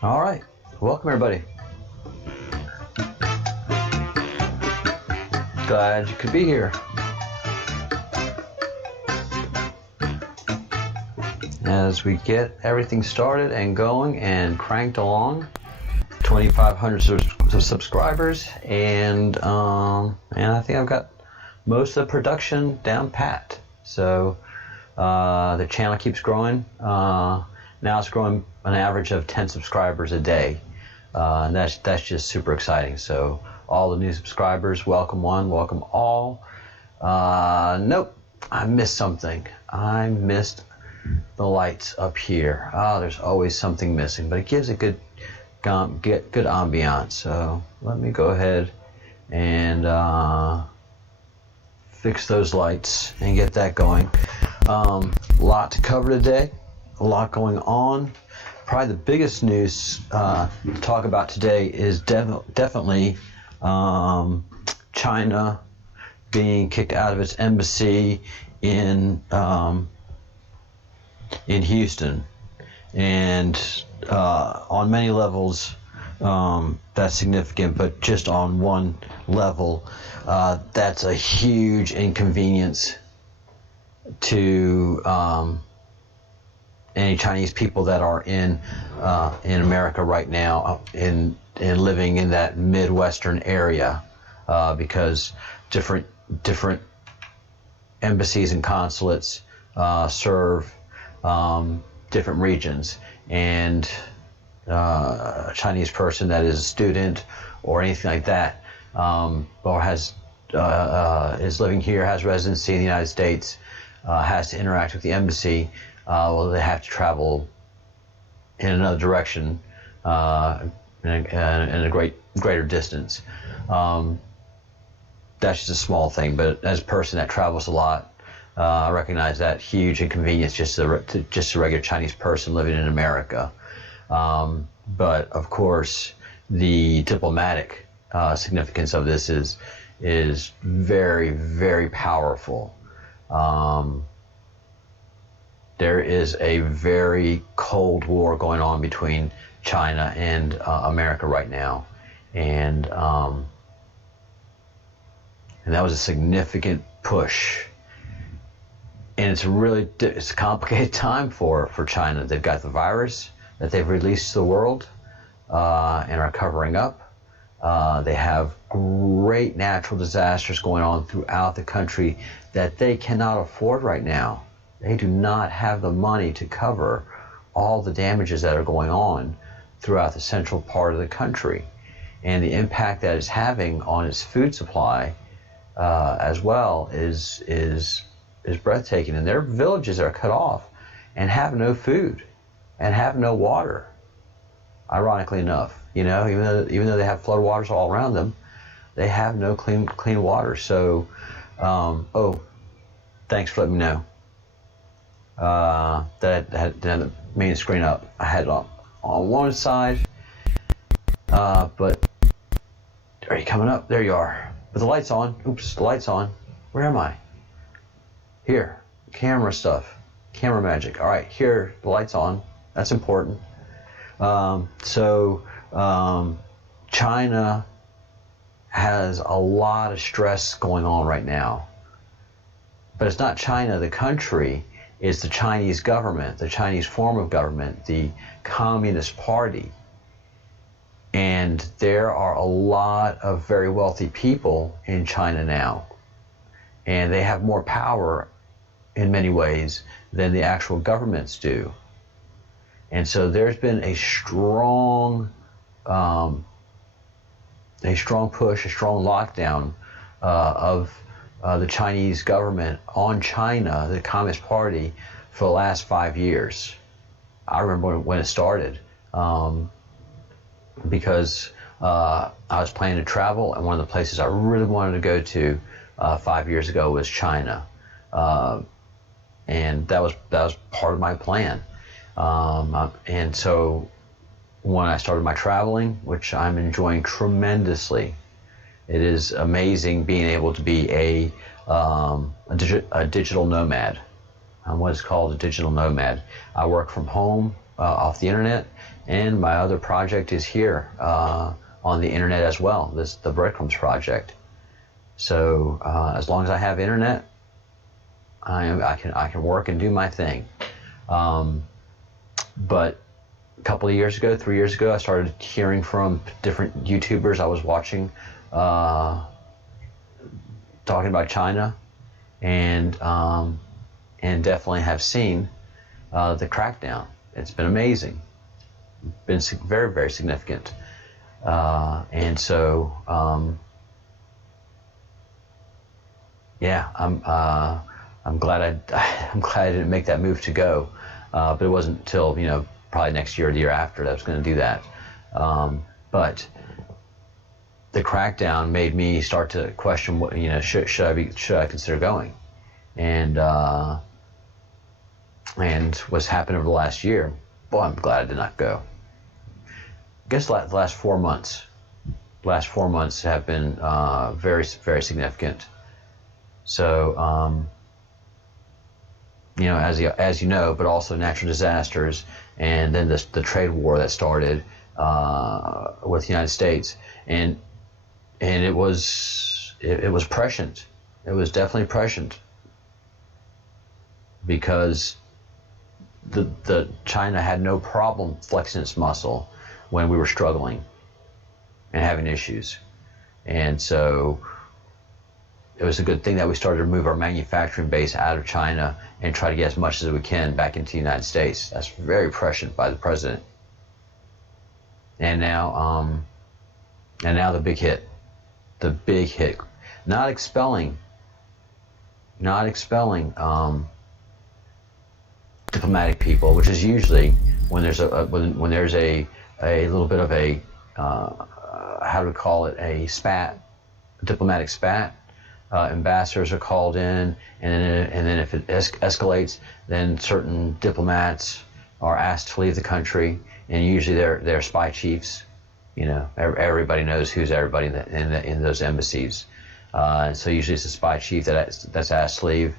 All right, welcome everybody. Glad you could be here. As we get everything started and going and cranked along, 2,500 subscribers, and I think I've got most of the production down pat. So the channel keeps growing. Now it's growing an average of 10 subscribers a day, and that's just super exciting. So all the new subscribers, welcome one, welcome all. Nope, I missed something. I missed the lights up here. There's always something missing, but it gives a good ambiance. So let me go ahead and fix those lights and get that going. Lot to cover today, a lot going on. Probably the biggest news to talk about today is definitely China being kicked out of its embassy in Houston, and on many levels that's significant, but just on one level, that's a huge inconvenience to any Chinese people that are in America right now, in living in that Midwestern area, because different embassies and consulates serve different regions, and a Chinese person that is a student or anything like that, or is living here, has residency in the United States, has to interact with the embassy, well, they have to travel in another direction, in a greater distance. that's just a small thing. But as a person that travels a lot, I recognize that huge inconvenience just a regular Chinese person living in America. But of course, the diplomatic significance of this is very, very powerful. There is a very cold war going on between China and America right now, and that was a significant push. And it's a complicated time for China. They've got the virus that they've released to the world and are covering up. They have great natural disasters going on throughout the country that they cannot afford right now. They do not have the money to cover all the damages that are going on throughout the central part of the country. And the impact that it's having on its food supply as well is breathtaking. And their villages are cut off and have no food and have no water. Ironically enough, even though they have flood waters all around them, they have no clean water. So, thanks for letting me know that I had the main screen up. I had it on one side, but are you coming up? There you are. But the light's on. Oops, the light's on. Where am I? Here, camera stuff, camera magic. All right, here, the light's on. That's important. China has a lot of stress going on right now. But it's not China, the country, it's the Chinese government, the Chinese form of government, the Communist Party. And there are a lot of very wealthy people in China now. And they have more power in many ways than the actual governments do. And so there's been a strong push, a strong lockdown of the Chinese government on China, the Communist Party, for the last 5 years. I remember when it started, because I was planning to travel, and one of the places I really wanted to go to 5 years ago was China, and that was part of my plan. And so when I started my traveling, which I'm enjoying tremendously, it is amazing being able to be a digital nomad. I'm what is called a digital nomad. I work from home off the internet, and my other project is here on the internet as well. The Breadcrumbs project. So as long as I have internet, I can work and do my thing. But a couple of years ago, 3 years ago, I started hearing from different YouTubers I was watching talking about China, and definitely have seen the crackdown. It's been amazing, been very, very significant, and so I'm glad I didn't make that move to go. But it wasn't until, probably next year or the year after that I was going to do that. But the crackdown made me start to question what, should I consider going? And what's happened over the last year, boy, I'm glad I did not go. I guess the last 4 months have been very, very significant. So, as you know, but also natural disasters, and then the trade war that started with the United States, and it was prescient. It was definitely prescient, because the China had no problem flexing its muscle when we were struggling and having issues, and so it was a good thing that we started to move our manufacturing base out of China and try to get as much as we can back into the United States. That's very prescient by the president. And now the big hit, not expelling diplomatic people, which is usually when there's a little bit of a how do we call it, a diplomatic spat. ambassadors are called in, and then if it escalates, then certain diplomats are asked to leave the country, and usually they're spy chiefs. You know, everybody knows who's everybody in those embassies. So usually it's a spy chief that's asked to leave.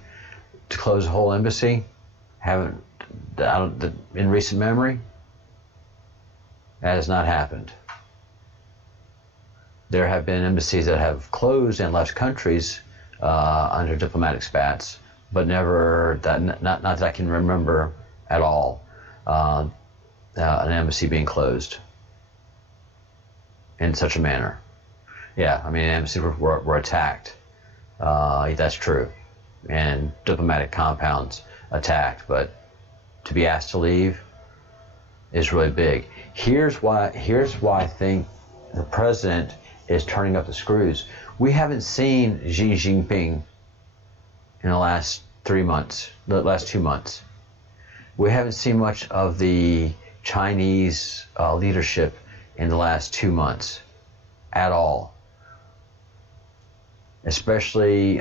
To close the whole embassy, in recent memory, that has not happened. There have been embassies that have closed and left countries under diplomatic spats, but never not that I can remember at all an embassy being closed in such a manner. Yeah, I mean, embassies were attacked. That's true, and diplomatic compounds attacked, but to be asked to leave is really big. Here's why I think the president is turning up the screws. We haven't seen Xi Jinping in the last 2 months. We haven't seen much of the Chinese leadership in the last 2 months at all. Especially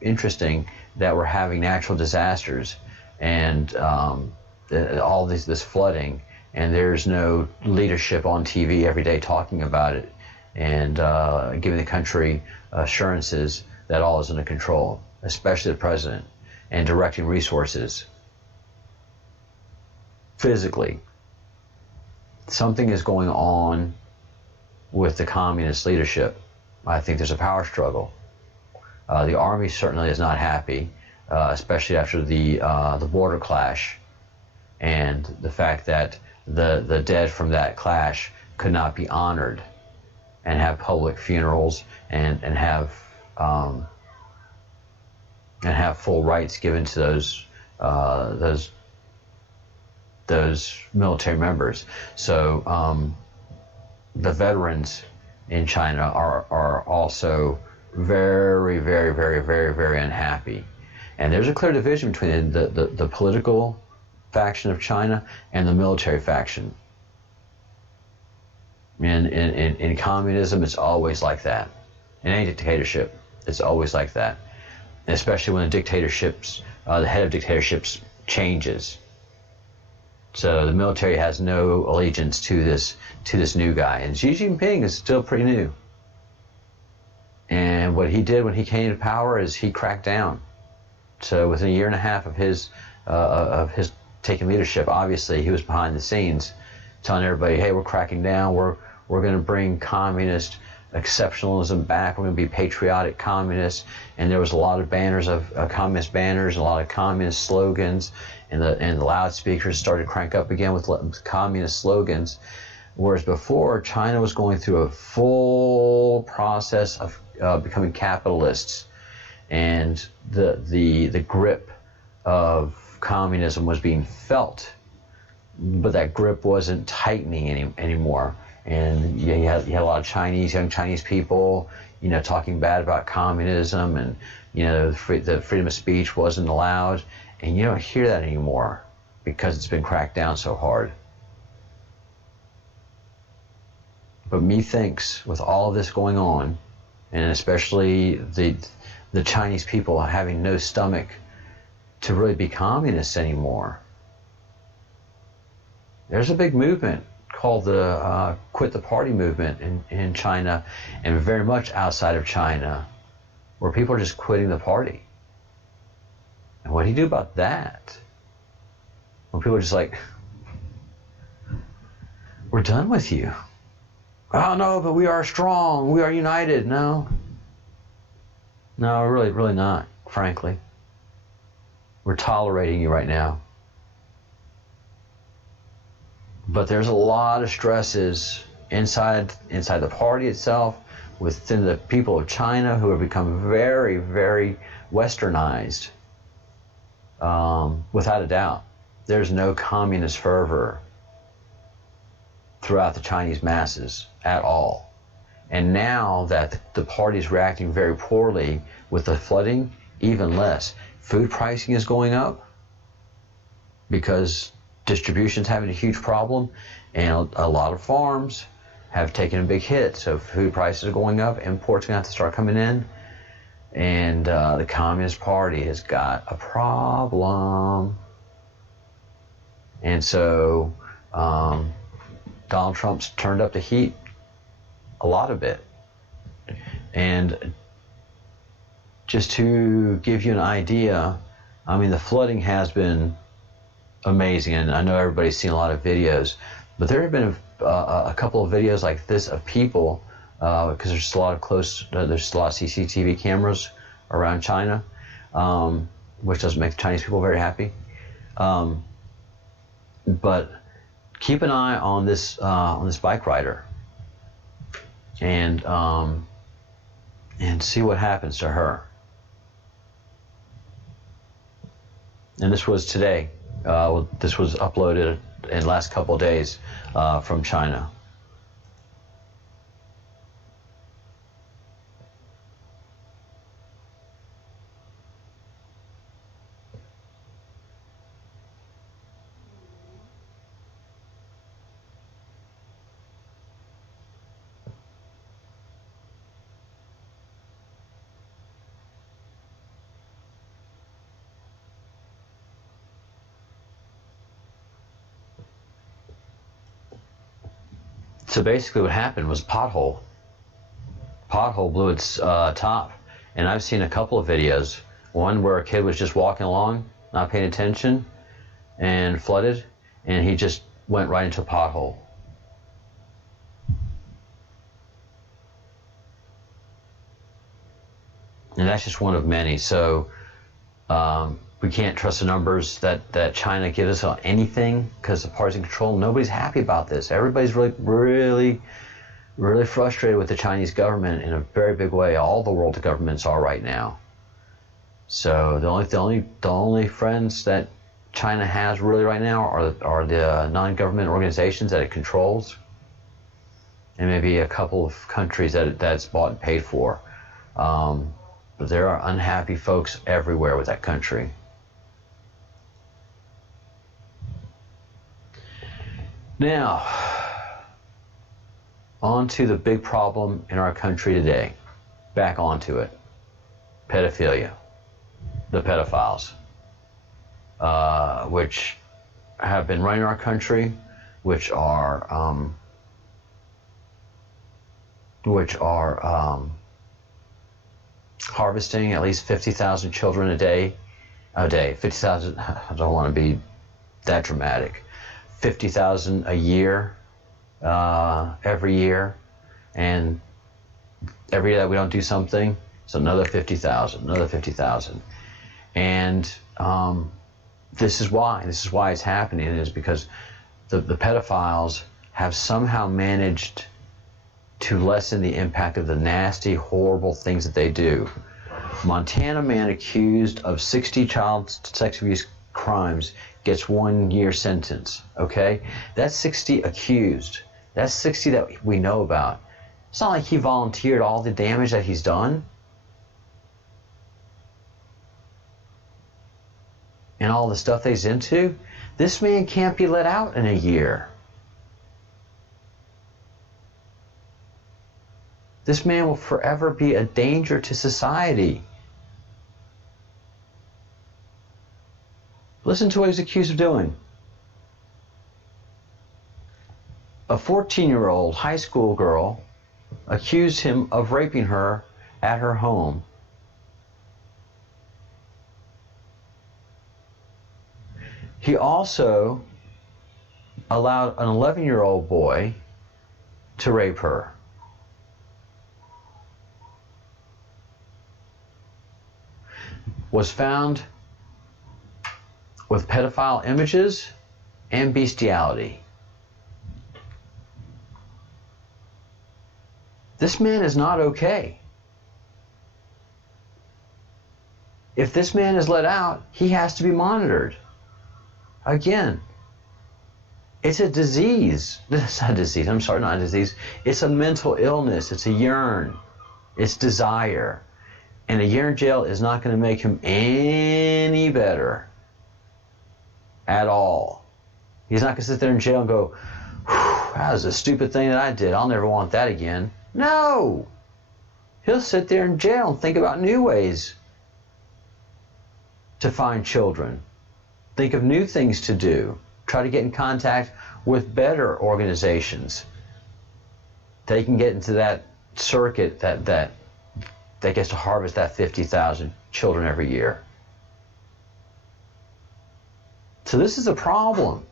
interesting that we're having natural disasters and all this flooding, and there's no leadership on TV every day talking about it and giving the country assurances that all is under control, especially the president, and directing resources. Physically, something is going on with the communist leadership. I think there's a power struggle. The army certainly is not happy, especially after the border clash, and the fact that the dead from that clash could not be honored and have public funerals and have full rights given to those military members. So the veterans in China are also very, very, very, very, very unhappy. And there's a clear division between the political faction of China and the military faction. In communism, it's always like that. In any dictatorship, it's always like that. And especially when the head of dictatorships changes. So the military has no allegiance to this new guy. And Xi Jinping is still pretty new. And what he did when he came to power is he cracked down. So within a year and a half of his taking leadership, obviously he was behind the scenes, telling everybody, "Hey, we're cracking down. We're going to bring communist exceptionalism back. We're going to be patriotic communists." And there was a lot of banners of communist banners, and a lot of communist slogans, and the loudspeakers started to crank up again with communist slogans. Whereas before, China was going through a full process of becoming capitalists, and the grip of communism was being felt, but that grip wasn't tightening anymore. And you had a lot of young Chinese people, talking bad about communism, and the freedom of speech wasn't allowed, and you don't hear that anymore because it's been cracked down so hard. But methinks with all of this going on, and especially the Chinese people having no stomach to really be communists anymore, there's a big movement called the Quit the Party movement in China, and very much outside of China, where people are just quitting the party. And what do you do about that? When people are just like, "We're done with you." "Oh no, but we are strong. We are united." No, we're really not, frankly. We're tolerating you right now. But there's a lot of stresses inside the party itself, within the people of China, who have become very, very westernized. Without a doubt, there's no communist fervor throughout the Chinese masses at all. And now that the party is reacting very poorly with the flooding, even less. Food pricing is going up because distribution's having a huge problem, and a lot of farms have taken a big hit. So food prices are going up, imports are going to have to start coming in. And the Communist Party has got a problem. And so Donald Trump's turned up the heat a lot of it. And just to give you an idea, I mean, the flooding has been amazing, and I know everybody's seen a lot of videos, but there have been a couple of videos like this of people, because there's a lot of CCTV cameras around China, which doesn't make the Chinese people very happy. But keep an eye on this bike rider, and see what happens to her. And this was today. This was uploaded in the last couple of days from China. So basically what happened was pothole blew its top. And I've seen a couple of videos, one where a kid was just walking along, not paying attention, and flooded, and he just went right into a pothole. And that's just one of many. So we can't trust the numbers that China gives us on anything, because the party's in control. Nobody's happy about this. Everybody's really frustrated with the Chinese government in a very big way. All the world governments are right now. So the only friends that China has really right now are the non-government organizations that it controls, and maybe a couple of countries that's bought and paid for. But there are unhappy folks everywhere with that country. Now, on to the big problem in our country today. Back onto it. Pedophilia. The pedophiles. Which have been running our country, which are harvesting at least 50,000 children a day. 50,000, I don't want to be that dramatic. 50,000 a year, every year, and every year that we don't do something, it's another 50,000, another 50,000. And this is why it's happening, is because the pedophiles have somehow managed to lessen the impact of the nasty, horrible things that they do. Montana man accused of 60 child sex abuse crimes gets 1 year sentence, okay? That's 60 accused. That's 60 that we know about. It's not like he volunteered all the damage that he's done. And all the stuff that he's into. This man can't be let out in a year. This man will forever be a danger to society. Listen to what he's accused of doing. A 14-year-old high school girl accused him of raping her at her home. He also allowed an 11-year-old boy to rape her. Was found with pedophile images and bestiality. This man is not okay. If this man is let out, he has to be monitored. Again, it's a disease. It's not a disease. I'm sorry, not a disease. It's a mental illness. It's a yearn. It's desire. And a year in jail is not going to make him any better at all. He's not going to sit there in jail and go, that was a stupid thing that I did. I'll never want that again. No! He'll sit there in jail and think about new ways to find children. Think of new things to do. Try to get in contact with better organizations. They can get into that circuit that gets to harvest that 50,000 children every year. So this is a problem.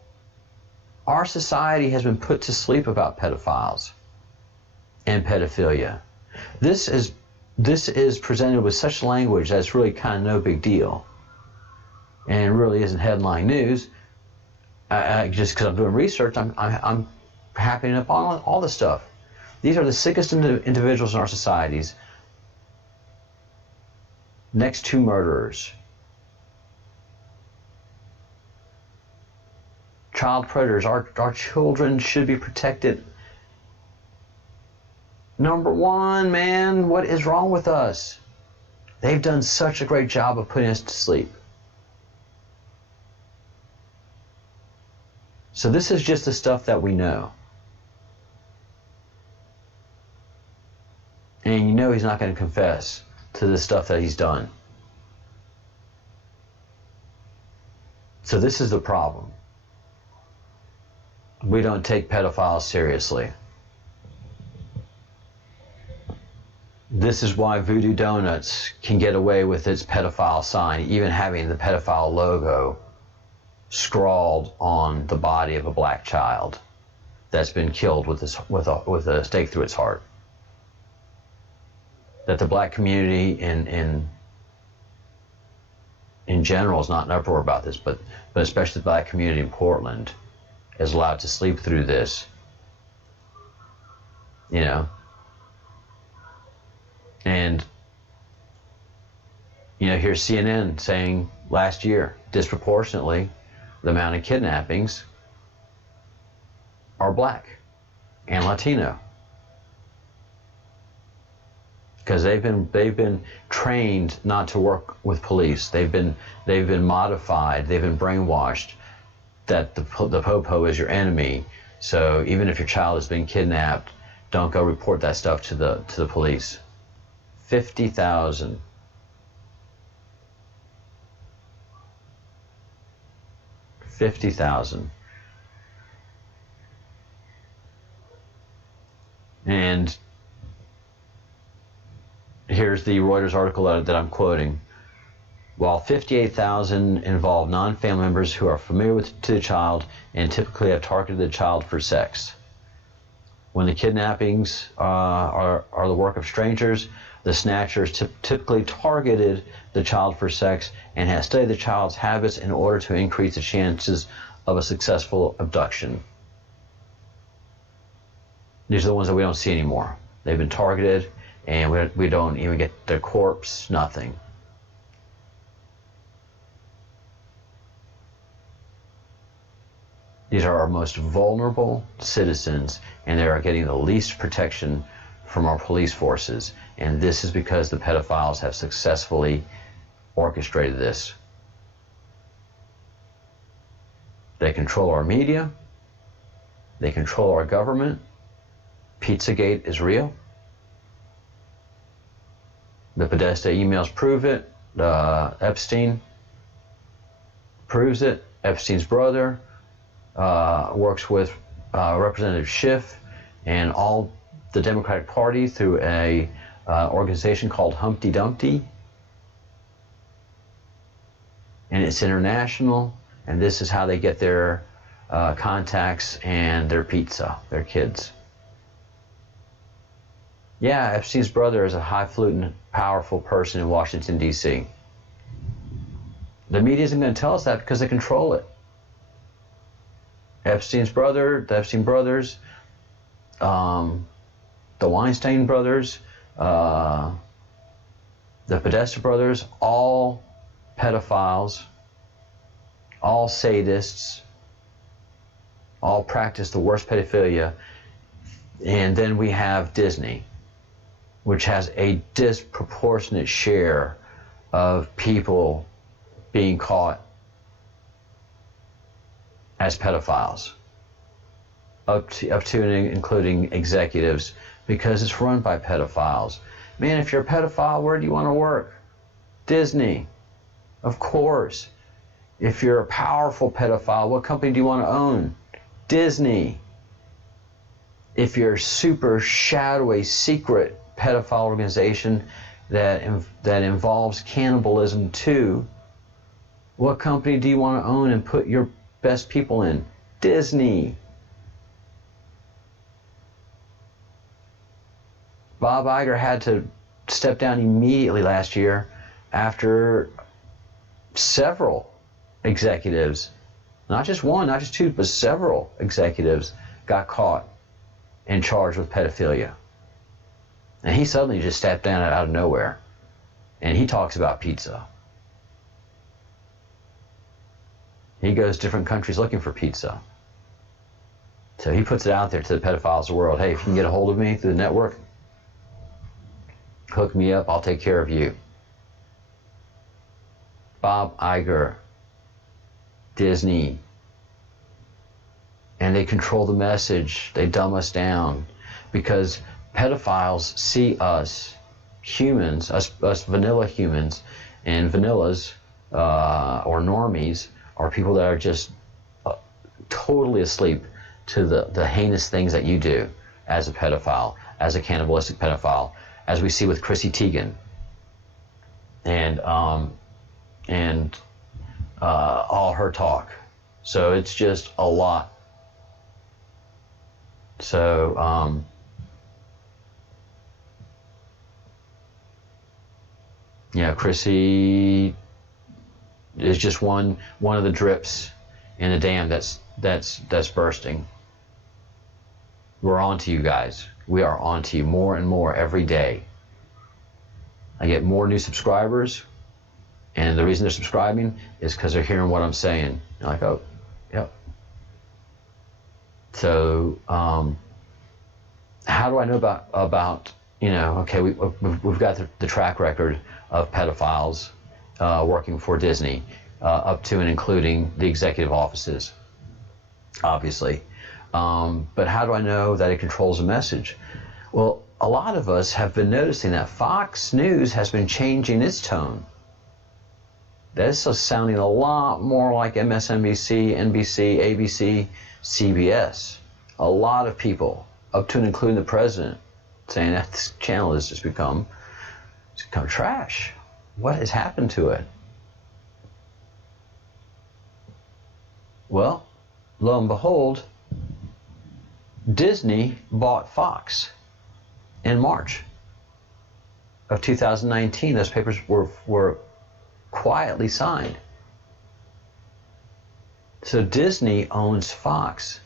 Our society has been put to sleep about pedophiles and pedophilia. This is presented with such language that's really kind of no big deal, and really isn't headline news. Just because I'm doing research, I'm happening up on all this stuff. These are the sickest individuals in our societies, next to murderers. Child predators. Our children should be protected. Number one, man, what is wrong with us? They've done such a great job of putting us to sleep. So this is just the stuff that we know. And you know he's not going to confess to the stuff that he's done. So this is the problem. We don't take pedophiles seriously. This is why Voodoo Donuts can get away with its pedophile sign, even having the pedophile logo scrawled on the body of a black child that's been killed with a stake through its heart. That the black community in general is not in uproar about this, but especially the black community in Portland is allowed to sleep through this. You know? And, you know, here's CNN saying last year, disproportionately, the amount of kidnappings are black and Latino. Because they've been trained not to work with police. They've been modified. They've been brainwashed that the popo is your enemy. So even if your child has been kidnapped, don't go report that stuff to the police. 50,000. And here's the Reuters article that I'm quoting. While 58,000 involve non-family members who are familiar to the child and typically have targeted the child for sex. When the kidnappings are the work of strangers, the snatchers typically targeted the child for sex and have studied the child's habits in order to increase the chances of a successful abduction. These are the ones that we don't see anymore. They've been targeted, and we don't even get their corpse, nothing. These are our most vulnerable citizens, and they are getting the least protection from our police forces. And this is because the pedophiles have successfully orchestrated this. They control our media. They control our government. Pizzagate is real. The Podesta emails prove it. Epstein proves it. Epstein's brother works with Representative Schiff and all the Democratic Party through a organization called Humpty Dumpty. And it's international, and this is how they get their contacts and their pizza, their kids. Yeah, Epstein's brother is a highfalutin, powerful person in Washington, D.C. The media isn't going to tell us that because they control it. Epstein's brother, the Epstein brothers, the Weinstein brothers, the Podesta brothers, all pedophiles, all sadists, all practice the worst pedophilia. And then we have Disney, which has a disproportionate share of people being caught as pedophiles, up to and including executives, because it's run by pedophiles. Man, if you're a pedophile, where do you want to work? Disney, of course. If you're a powerful pedophile, what company do you want to own? Disney. If you're a super shadowy, secret pedophile organization that involves cannibalism too, what company do you want to own and put your best people in? Disney. Bob Iger had to step down immediately last year after several executives, not just one, not just two, but several executives got caught and charged with pedophilia. And he suddenly just stepped down out of nowhere. And he talks about pizza. He goes to different countries looking for pizza. So he puts it out there to the pedophiles of the world. Hey, if you can get a hold of me through the network, hook me up, I'll take care of you. Bob Iger, Disney. And they control the message. They dumb us down. Because pedophiles see us humans, us vanilla humans, and vanillas or normies are people that are just totally asleep to the heinous things that you do as a pedophile, as a cannibalistic pedophile, as we see with Chrissy Teigen and all her talk. So it's just a lot. So yeah, Chrissy is just one of the drips in the dam that's bursting. We're on to you guys. We are on to you more and more every day. I get more new subscribers, and the reason they're subscribing is because they're hearing what I'm saying. They're like, oh, yep. So how do I know about okay, we've got the track record of pedophiles working for Disney, up to and including the executive offices, obviously. But how do I know that it controls the message? Well, a lot of us have been noticing that Fox News has been changing its tone. That's sounding a lot more like MSNBC, NBC, ABC, CBS. A lot of people, up to and including the president, saying that this channel has just become trash. What has happened to it? Well, lo and behold, Disney bought Fox in March of 2019. Those papers were quietly signed. So Disney owns Fox.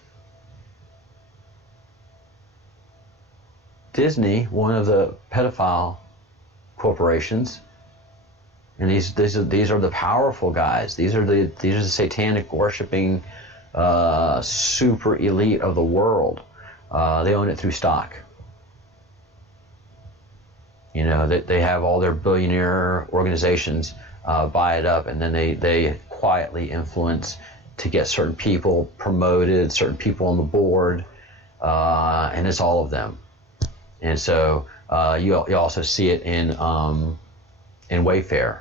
Disney, one of the pedophile corporations, and these are the powerful guys. These are the satanic worshiping super elite of the world. They own it through stock. They have all their billionaire organizations buy it up, and then they quietly influence to get certain people promoted, certain people on the board, and it's all of them. And so you also see it in Wayfair.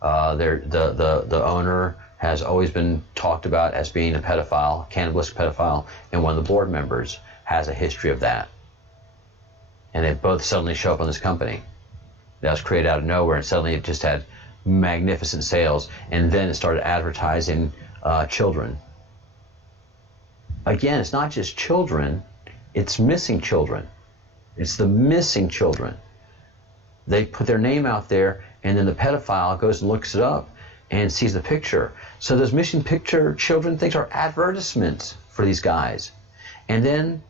The owner has always been talked about as being a pedophile, cannibalistic pedophile, and one of the board members has a history of that. And they both suddenly show up on this company that was created out of nowhere, and suddenly it just had magnificent sales, and then it started advertising children. Again, it's not just children, it's missing children. It's the missing children. They put their name out there, and then the pedophile goes and looks it up and sees the picture. So those missing picture children things are advertisements for these guys. And then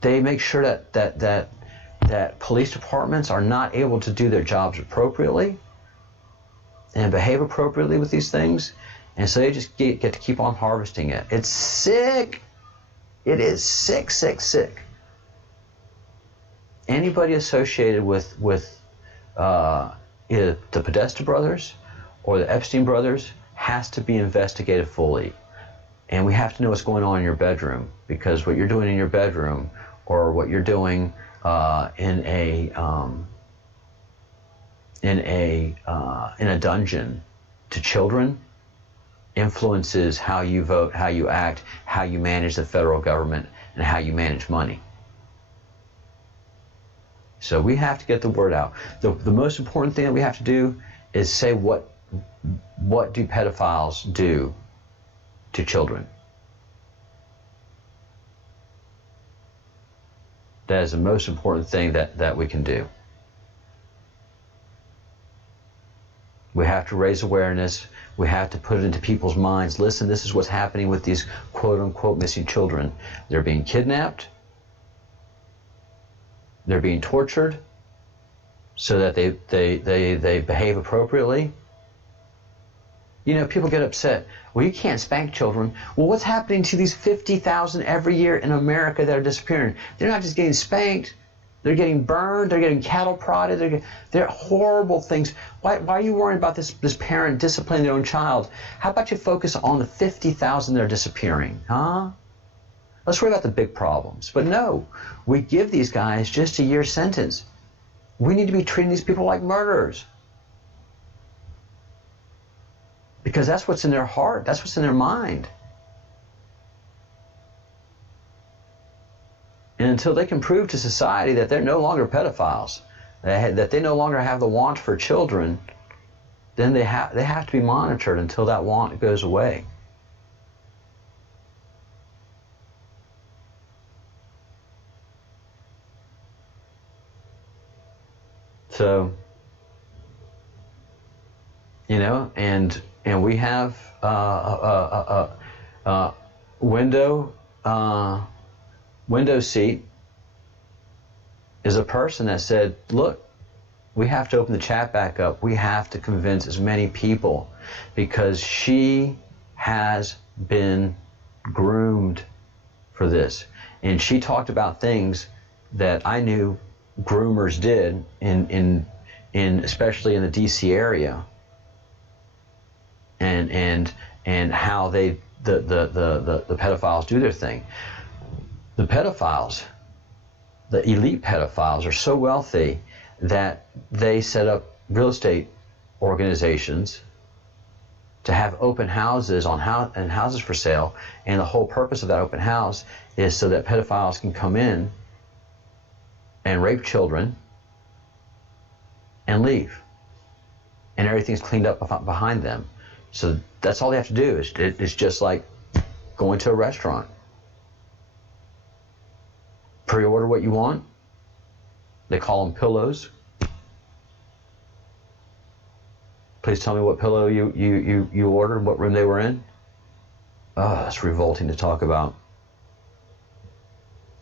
they make sure that police departments are not able to do their jobs appropriately and behave appropriately with these things. And so they just get to keep on harvesting it. It's sick. It is sick, sick, sick. Anybody associated with either the Podesta brothers or the Epstein brothers has to be investigated fully. And we have to know what's going on in your bedroom, because what you're doing in your bedroom or what you're doing in a dungeon to children influences how you vote, how you act, how you manage the federal government, and how you manage money. So we have to get the word out. The most important thing that we have to do is say what do pedophiles do to children. That is the most important thing that we can do. We have to raise awareness. We have to put it into people's minds. Listen, this is what's happening with these quote-unquote missing children. They're being kidnapped. They're being tortured so that they behave appropriately. You know, people get upset. Well, you can't spank children. Well, what's happening to these 50,000 every year in America that are disappearing? They're not just getting spanked. They're getting burned. They're getting cattle prodded. They're horrible things. Why are you worrying about this parent disciplining their own child? How about you focus on the 50,000 that are disappearing, huh? Let's worry about the big problems. But no, we give these guys just a year sentence. We need to be treating these people like murderers. Because that's what's in their heart. That's what's in their mind. And until they can prove to society that they're no longer pedophiles, that they no longer have the want for children, then they have to be monitored until that want goes away. So, you know, and we have window seat is a person that said, look, we have to open the chat back up. We have to convince as many people because she has been groomed for this. And she talked about things that I knew groomers did in especially in the DC area, and how the pedophiles do their thing. The pedophiles, the elite pedophiles, are so wealthy that they set up real estate organizations to have open houses and houses for sale, and the whole purpose of that open house is so that pedophiles can come in and rape children and leave, and everything's cleaned up behind them. So that's all they have to do. It's just like going to a restaurant. Pre-order what you want. They call them pillows. Please tell me what pillow you ordered, what room they were in. Oh, that's revolting to talk about.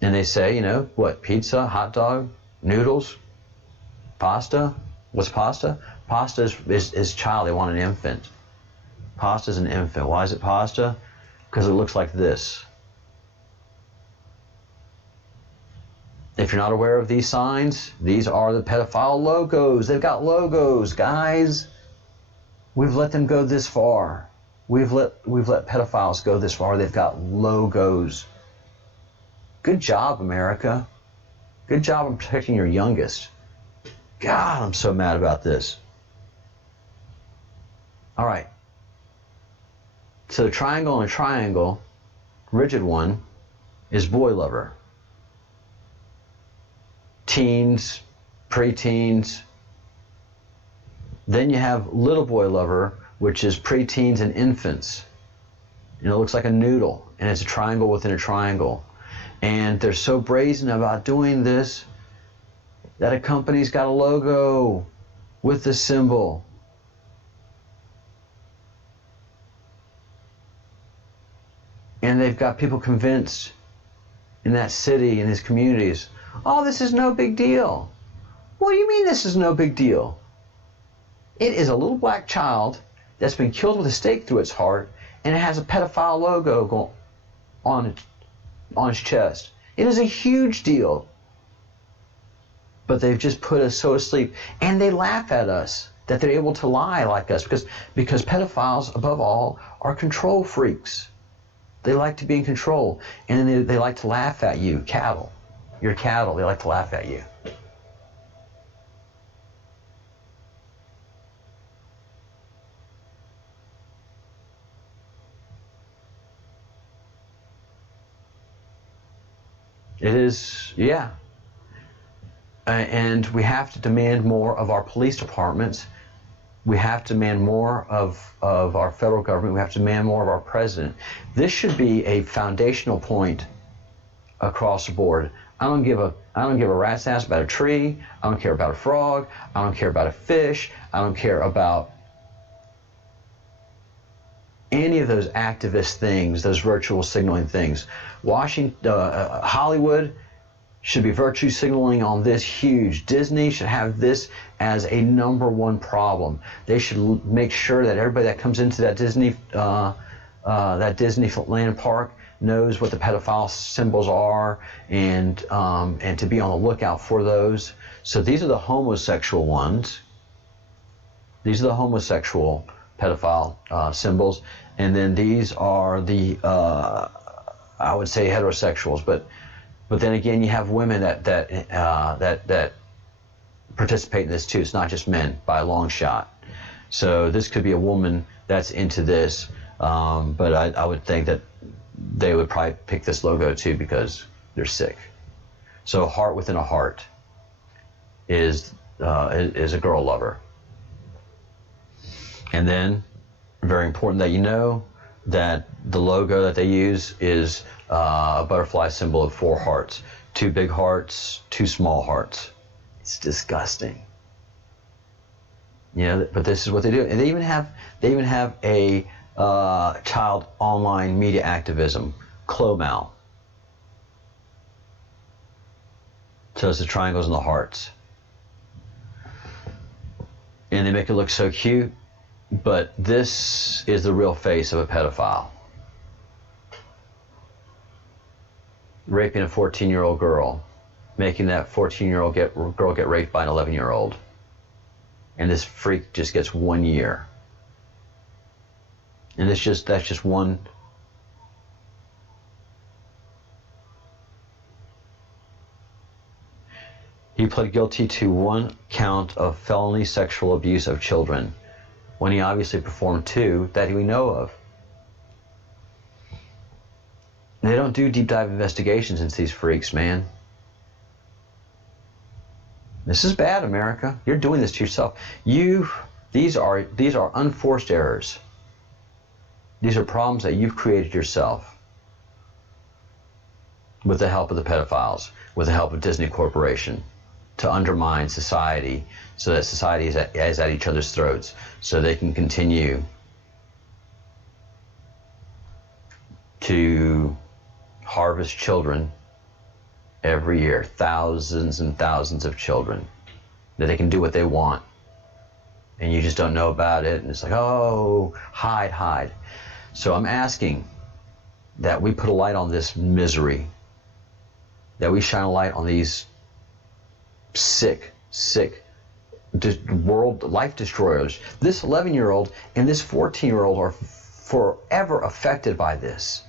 And they say, you know, what, pizza, hot dog, noodles, pasta? What's pasta? Pasta is child. They want an infant. Pasta is an infant. Why is it pasta? Because it looks like this. If you're not aware of these signs, these are the pedophile logos. They've got logos, guys. We've let them go this far. We've let pedophiles go this far. They've got logos. Good job, America. Good job on protecting your youngest. God, I'm so mad about this. All right. So the triangle and triangle, rigid one, is boy lover. Teens, preteens. Then you have little boy lover, which is preteens and infants. And it looks like a noodle, and it's a triangle within a triangle. And they're so brazen about doing this that a company's got a logo with the symbol. And they've got people convinced in that city, in these communities, oh, this is no big deal. What do you mean this is no big deal? It is a little black child that's been killed with a stake through its heart, and it has a pedophile logo on its chest. It is a huge deal. But they've just put us so asleep. And they laugh at us that they're able to lie like us, because pedophiles, above all, are control freaks. They like to be in control, and they like to laugh at you, cattle. You're cattle. They like to laugh at you. It is, yeah. And we have to demand more of our police departments. We have to demand more of our federal government. We have to demand more of our president. This should be a foundational point across the board. I don't give a rat's ass about a tree. I don't care about a frog. I don't care about a fish. I don't care about any of those activist things, those virtual signaling things. Hollywood should be virtue signaling on this huge. Disney should have this as a #1 problem. They should make sure that everybody that comes into that Disneyland park knows what the pedophile symbols are, and to be on the lookout for those. So these are the homosexual ones. These are the homosexual pedophile symbols, and then these are the I would say heterosexuals, but then again, you have women that participate in this too. It's not just men by a long shot. So this could be a woman that's into this, but I would think that they would probably pick this logo too because they're sick. So heart within a heart is a girl lover. And then, very important that you know that the logo that they use is a butterfly symbol of 4 hearts. 2 big hearts, 2 small hearts. It's disgusting. You know, but this is what they do. And they even have a child online media activism, CLOMAL. So it's the triangles and the hearts. And they make it look so cute. But this is the real face of a pedophile. Raping a 14-year-old girl, making that 14-year-old girl get raped by an 11-year-old. And this freak just gets 1 year. And that's just one. He pled guilty to 1 count of felony sexual abuse of children, when he obviously performed 2 that we know of. They don't do deep dive investigations into these freaks, man. This is bad, America. You're doing this to yourself. These are unforced errors. These are problems that you've created yourself with the help of the pedophiles, with the help of Disney Corporation, to undermine society so that society is at each other's throats, so they can continue to harvest children every year, thousands and thousands of children, that they can do what they want. And you just don't know about it, and it's like, oh, hide. So I'm asking that we put a light on this misery, that we shine a light on these sick world life destroyers. This 11-year-old and this 14-year-old are forever affected by this.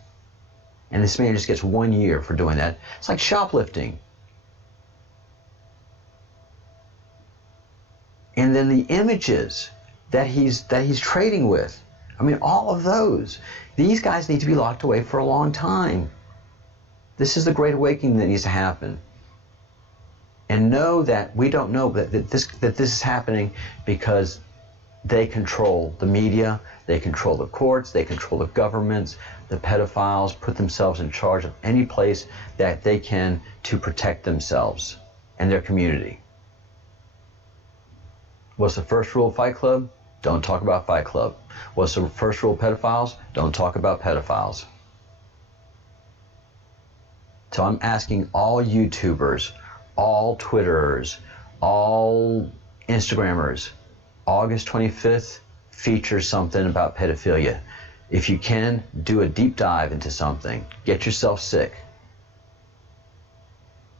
And this man just gets 1 year for doing that. It's like shoplifting. And then the images that he's trading with. I mean, all of those. These guys need to be locked away for a long time. This is the great awakening that needs to happen. And know that we don't know that this is happening because they control the media, they control the courts, they control the governments. The pedophiles put themselves in charge of any place that they can to protect themselves and their community. What's the first rule of Fight Club? Don't talk about Fight Club. What's the first rule of pedophiles? Don't talk about pedophiles. So I'm asking all YouTubers, all Twitterers, all Instagrammers, August 25th, feature something about pedophilia. If you can, do a deep dive into something. Get yourself sick.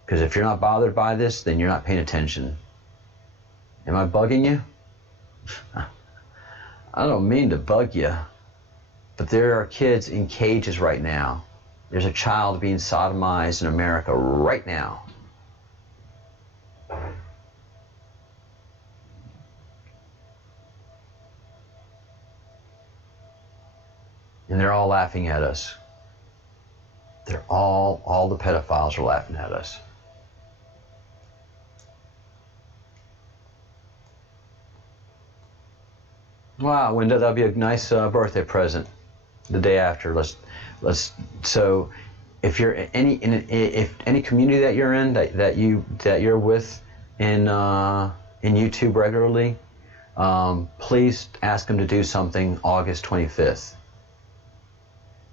Because if you're not bothered by this, then you're not paying attention. Am I bugging you? I don't mean to bug you, but there are kids in cages right now. There's a child being sodomized in America right now. And they're all laughing at us. All the pedophiles are laughing at us. Wow, Wendell, that'll be a nice birthday present. The day after, let's. So, if you're if any community that you're in that you're with in YouTube regularly, please ask them to do something August 25th.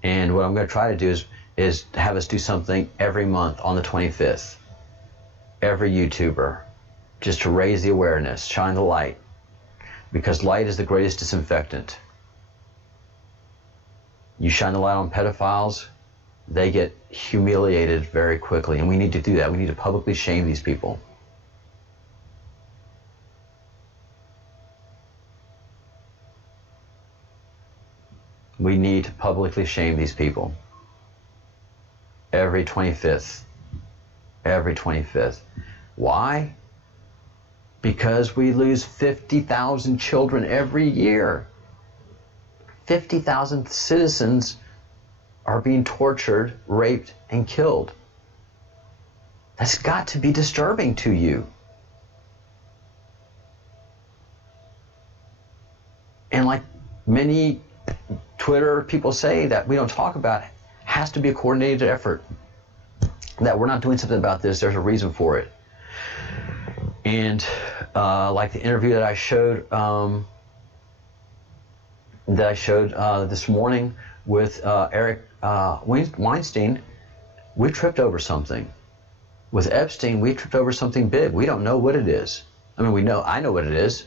And what I'm going to try to do is have us do something every month on the 25th. Every YouTuber, just to raise the awareness, shine the light, because light is the greatest disinfectant. You shine the light on pedophiles, they get humiliated very quickly, and we need to do that. We need to publicly shame these people. We need to publicly shame these people. Every 25th. Every 25th. Why? Because we lose 50,000 children every year. 50,000 citizens are being tortured, raped, and killed. That's got to be disturbing to you. And like many Twitter people say that we don't talk about, it has to be a coordinated effort. That we're not doing something about this, there's a reason for it. And like the interview that I showed this morning with Eric Weinstein, we tripped over something. With Epstein, we tripped over something big. We don't know what it is. I mean, I know what it is,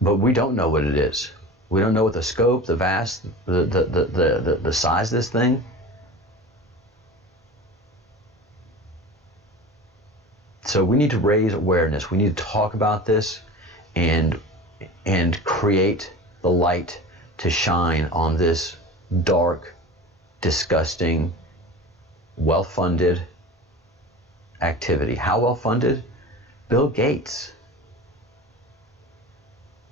but we don't know what it is. We don't know what the scope, the vast, the size of this thing. So we need to raise awareness. We need to talk about this and create the light to shine on this dark, disgusting, well-funded activity. How well-funded? Bill Gates.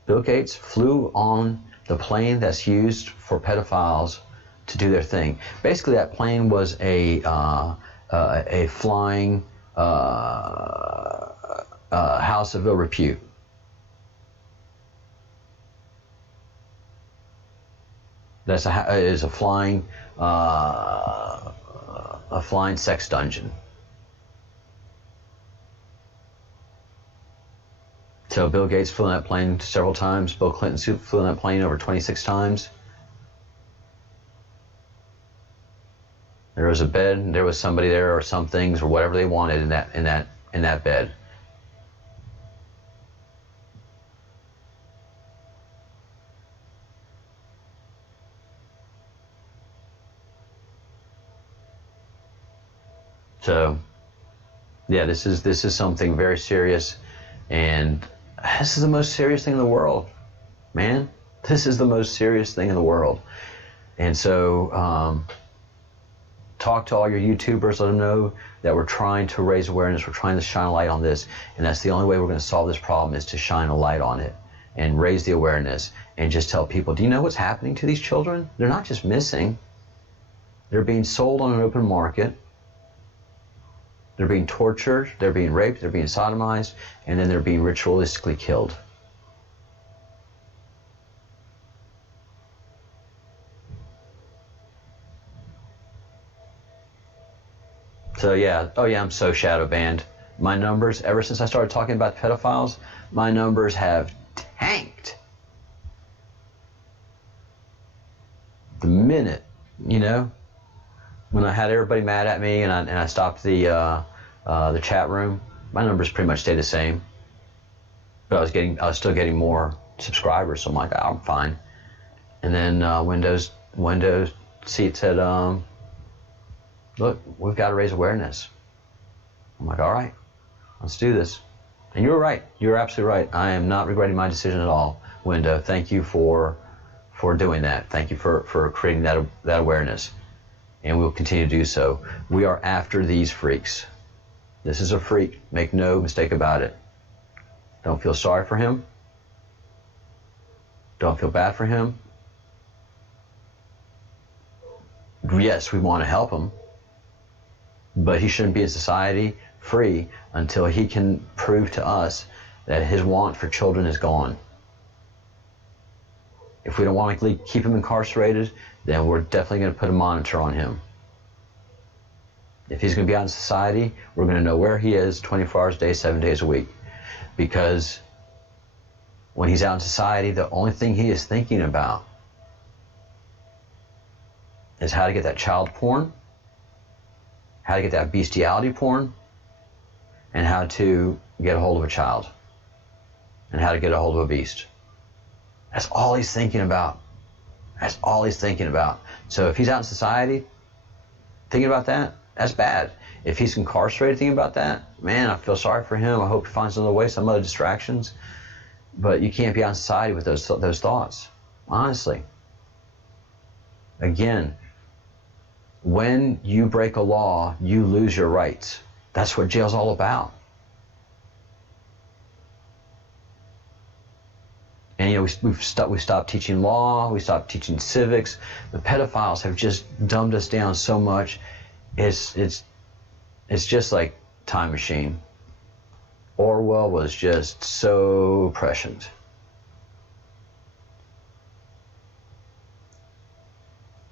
Bill Gates flew on the plane that's used for pedophiles to do their thing. Basically, that plane was a flying house of ill repute. That's a flying sex dungeon. So Bill Gates flew on that plane several times. Bill Clinton flew on that plane over 26 times. There was a bed, and there was somebody there, or some things, or whatever they wanted in that bed. So, yeah, this is something very serious, and this is the most serious thing in the world, man. This is the most serious thing in the world. And so, talk to all your YouTubers, let them know that we're trying to raise awareness, we're trying to shine a light on this, and that's the only way we're going to solve this problem, is to shine a light on it and raise the awareness and just tell people, do you know what's happening to these children? They're not just missing. They're being sold on an open market. They're being tortured, they're being raped, they're being sodomized, and then they're being ritualistically killed. So yeah, I'm so shadow banned. My numbers, ever since I started talking about pedophiles, my numbers have tanked. The minute, when I had everybody mad at me and I stopped the chat room, my numbers pretty much stayed the same. But I was still getting more subscribers, so I'm like, I'm fine. And then Windows seat said, look, we've got to raise awareness. I'm like, all right, let's do this. And you were right. You were absolutely right. I am not regretting my decision at all, Window. Thank you for doing that. Thank you for creating that awareness. And we will continue to do so. We are after these freaks. This is a freak. Make no mistake about it. Don't feel sorry for him. Don't feel bad for him. yes, we want to help him, but he shouldn't be in society free until he can prove to us that his want for children is gone. If we don't want to keep him incarcerated, then we're definitely going to put a monitor on him. If he's going to be out in society, we're going to know where he is 24 hours a day, 7 days a week. Because when he's out in society, the only thing he is thinking about is how to get that child porn, how to get that bestiality porn, and how to get a hold of a child, and how to get a hold of a beast. That's all he's thinking about. That's all he's thinking about. So if he's out in society thinking about that, that's bad. If he's incarcerated thinking about that, man, I feel sorry for him. I hope he finds another way, some other distractions. But you can't be out in society with those thoughts, honestly. Again, when you break a law, you lose your rights. That's what jail's all about. And you know, we've stopped teaching law, we stopped teaching civics. The pedophiles have just dumbed us down so much. It's just like Time Machine. Orwell was just so prescient.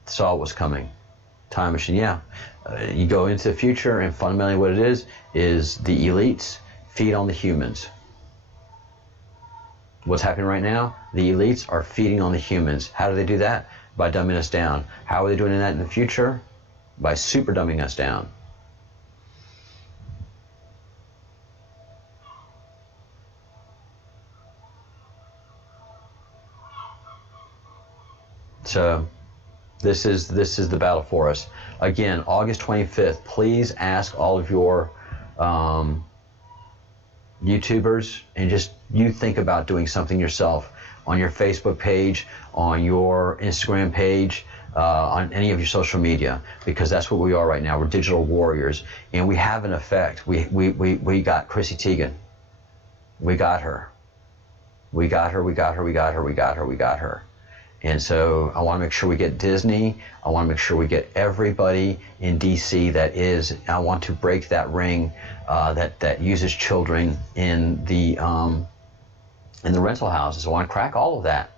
Saw what was coming. Time Machine, yeah. You go into the future, and fundamentally what it is the elites feed on the humans. What's happening right now? The elites are feeding on the humans. How do they do that? By dumbing us down. How are they doing that in the future? By super dumbing us down. So this is the battle for us. Again, August 25th, please ask all of your YouTubers, and just you think about doing something yourself on your Facebook page, on your Instagram page, on any of your social media, because that's what we are right now. We're digital warriors, and we have an effect. We got Chrissy Teigen. We got her. We got her. And so I want to make sure we get Disney. I want to make sure we get everybody in DC that is. I want to break that ring that uses children in the rental houses. I want to crack all of that.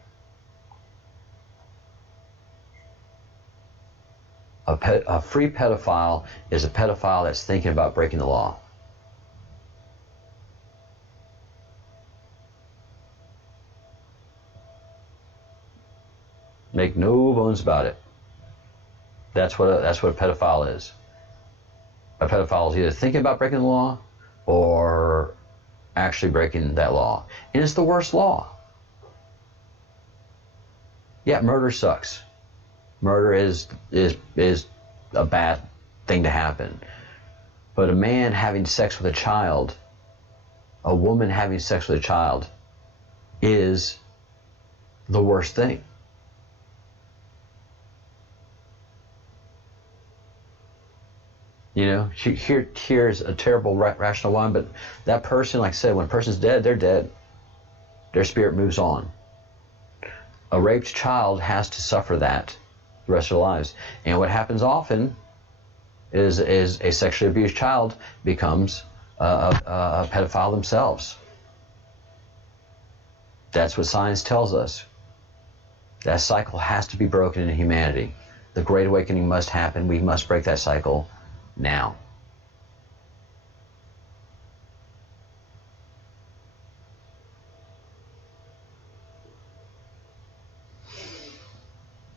A free pedophile is a pedophile that's thinking about breaking the law. Make no bones about it. That's what a pedophile is. A pedophile is either thinking about breaking the law or actually breaking that law. And it's the worst law. Yeah, murder sucks. Murder is a bad thing to happen. But a man having sex with a child, a woman having sex with a child, is the worst thing. You know, here's a terrible rational one, but that person, like I said, when a person's dead, they're dead. Their spirit moves on. A raped child has to suffer that the rest of their lives. And what happens often is a sexually abused child becomes a pedophile themselves. That's what science tells us. That cycle has to be broken in humanity. The Great Awakening must happen. We must break that cycle now.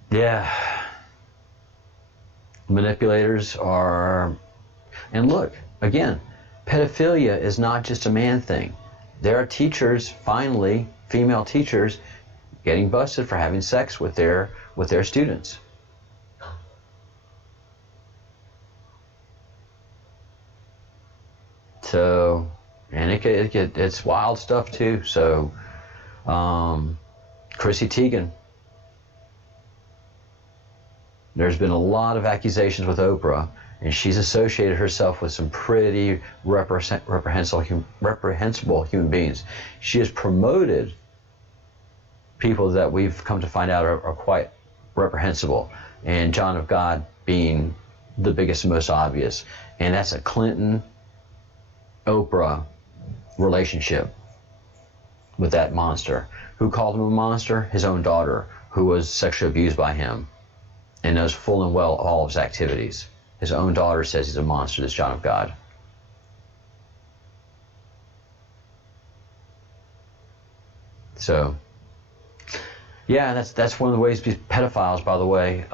Yeah. Manipulators are, and look, again, pedophilia is not just a man thing. There are teachers, finally, female teachers, getting busted for having sex with their students. So, and it's wild stuff too. So, Chrissy Teigen. There's been a lot of accusations with Oprah, and she's associated herself with some pretty reprehensible human beings. She has promoted people that we've come to find out are quite reprehensible. And John of God being the biggest and most obvious, and that's a Clinton-Oprah relationship with that monster. Who called him a monster? His own daughter, who was sexually abused by him and knows full and well all of his activities. His own daughter says he's a monster, this John of God. So, yeah, that's one of the ways these pedophiles, by the way.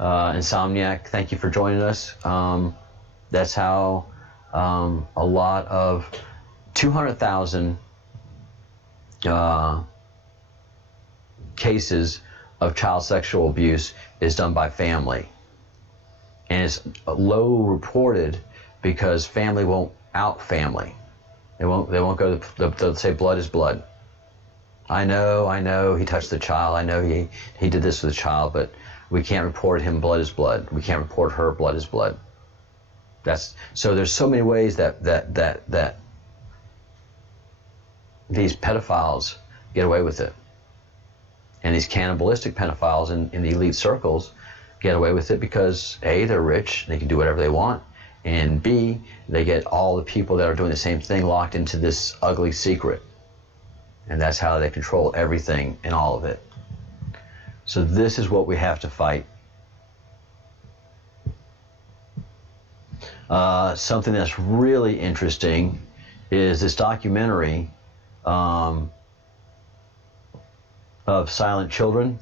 Insomniac, thank you for joining us. That's how a lot of 200,000 cases of child sexual abuse is done by family, and it's low reported because family won't out family. They won't go. They'll say blood is blood. I know he touched the child. I know he did this with the child, but we can't report him. Blood is blood. We can't report her. Blood is blood. So there's so many ways that these pedophiles get away with it, and these cannibalistic pedophiles in the elite circles get away with it because A, they're rich, they can do whatever they want, and B, they get all the people that are doing the same thing locked into this ugly secret, and that's how they control everything and all of it. So this is what we have to fight. Something that's really interesting is this documentary of silent children.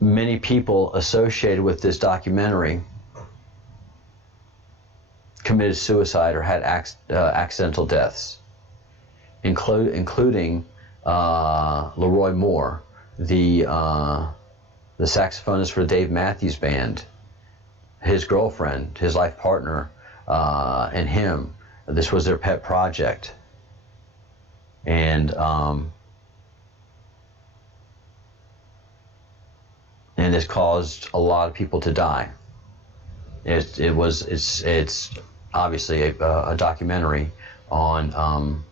Many people associated with this documentary committed suicide or had accidental deaths, including Leroy Moore, the saxophonist for the Dave Matthews Band, his girlfriend, his life partner, and him. This was their pet project, and this caused a lot of people to die. It's obviously a documentary on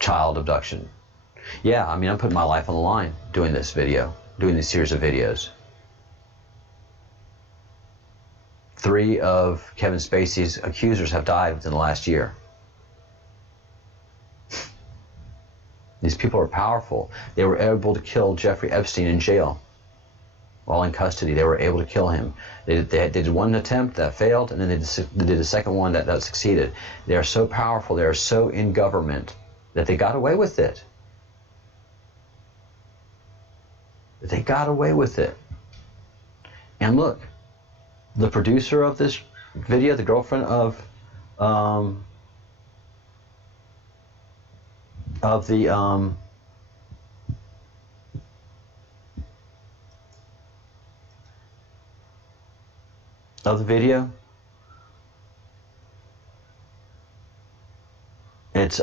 child abduction. Yeah, I mean, I'm putting my life on the line doing this series of videos. 3 of Kevin Spacey's accusers have died within the last year. These people are powerful. They were able to kill Jeffrey Epstein in jail. While in custody, they were able to kill him. They did one attempt that failed, and then they did a second one that succeeded. They are so powerful, they are so in government, that they got away with it. They got away with it. And look, the producer of this video, the girlfriend of the video, it's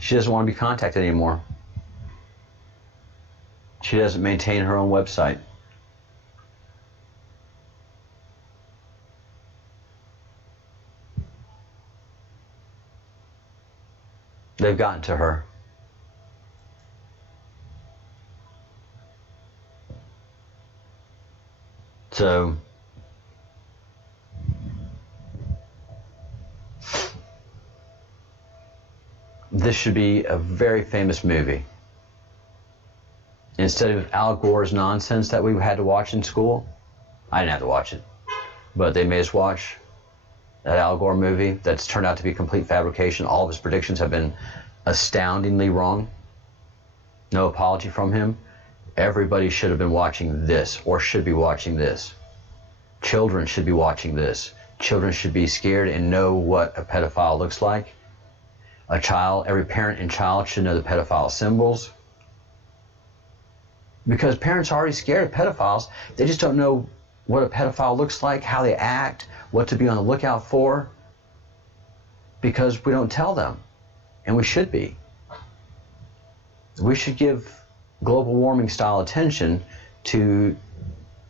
she doesn't want to be contacted anymore. She doesn't maintain her own website. They've gotten to her. So this should be a very famous movie. Instead of Al Gore's nonsense that we had to watch in school, I didn't have to watch it, but they made us watch that Al Gore movie that's turned out to be a complete fabrication. All of his predictions have been astoundingly wrong. No apology from him. Everybody should have been watching this, or should be watching this. Children should be watching this. Children should be scared and know what a pedophile looks like. A child, every parent and child should know the pedophile symbols. Because parents are already scared of pedophiles. They just don't know what a pedophile looks like, how they act, what to be on the lookout for, because we don't tell them, and we should be. We should give global warming style attention to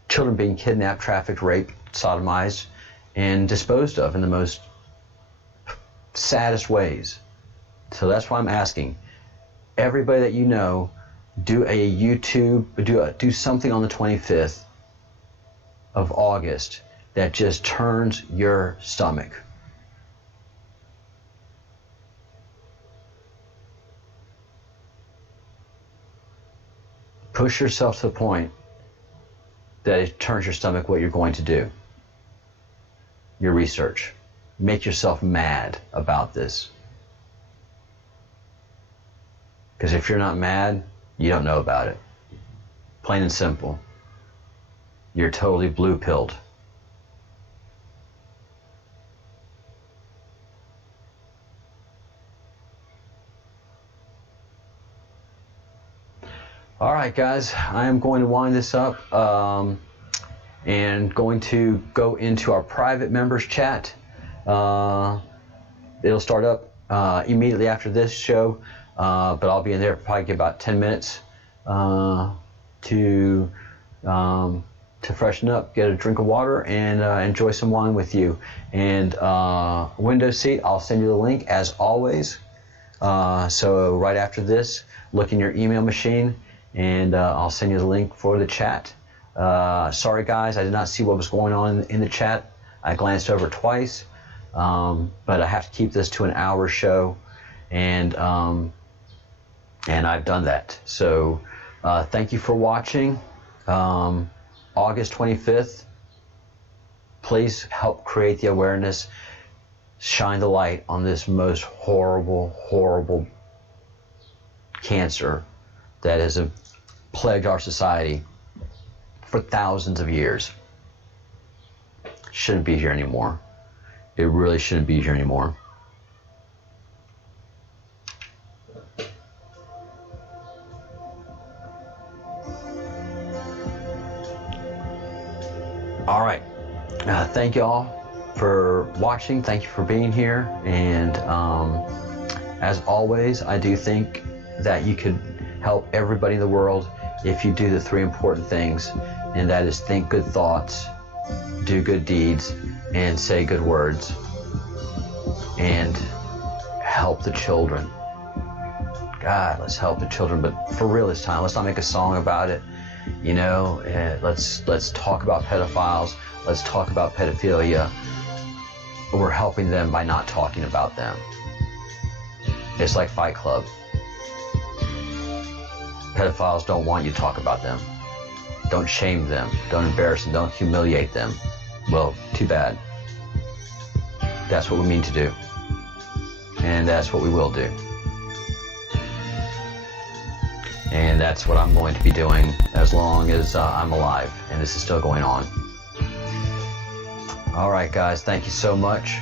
children being kidnapped, trafficked, raped, sodomized, and disposed of in the most saddest ways. So that's why I'm asking everybody that you know, do a YouTube, do something on the 25th of August that just turns your stomach. Push yourself to the point that it turns your stomach what you're going to do. Your research. Make yourself mad about this. Because if you're not mad, you don't know about it. Plain and simple. You're totally blue-pilled. All right, guys, I am going to wind this up and going to go into our private members chat. It'll start up immediately after this show, but I'll be in there for probably about 10 minutes to freshen up, get a drink of water, and enjoy some wine with you. And window seat, I'll send you the link as always. So right after this, look in your email machine, and I'll send you the link for the chat. Sorry guys, I did not see what was going on in the chat. I glanced over twice, but I have to keep this to an hour show, and I've done that. So thank you for watching. August 25th, please help create the awareness, shine the light on this most horrible, horrible cancer that has plagued our society for thousands of years. Shouldn't be here anymore. It really shouldn't be here anymore. All right. Thank you all for watching. Thank you for being here. And as always, I do think that you could help everybody in the world if you do the three important things, and that is think good thoughts, do good deeds, and say good words, and help the children. God, let's help the children, but for real this time. Let's not make a song about it. You know, let's talk about pedophiles. Let's talk about pedophilia. We're helping them by not talking about them. It's like Fight Club. Pedophiles don't want you to talk about them. Don't shame them. Don't embarrass them. Don't humiliate them. Well, too bad. That's what we mean to do. And that's what we will do. And that's what I'm going to be doing as long as I'm alive and this is still going on. All right, guys, thank you so much.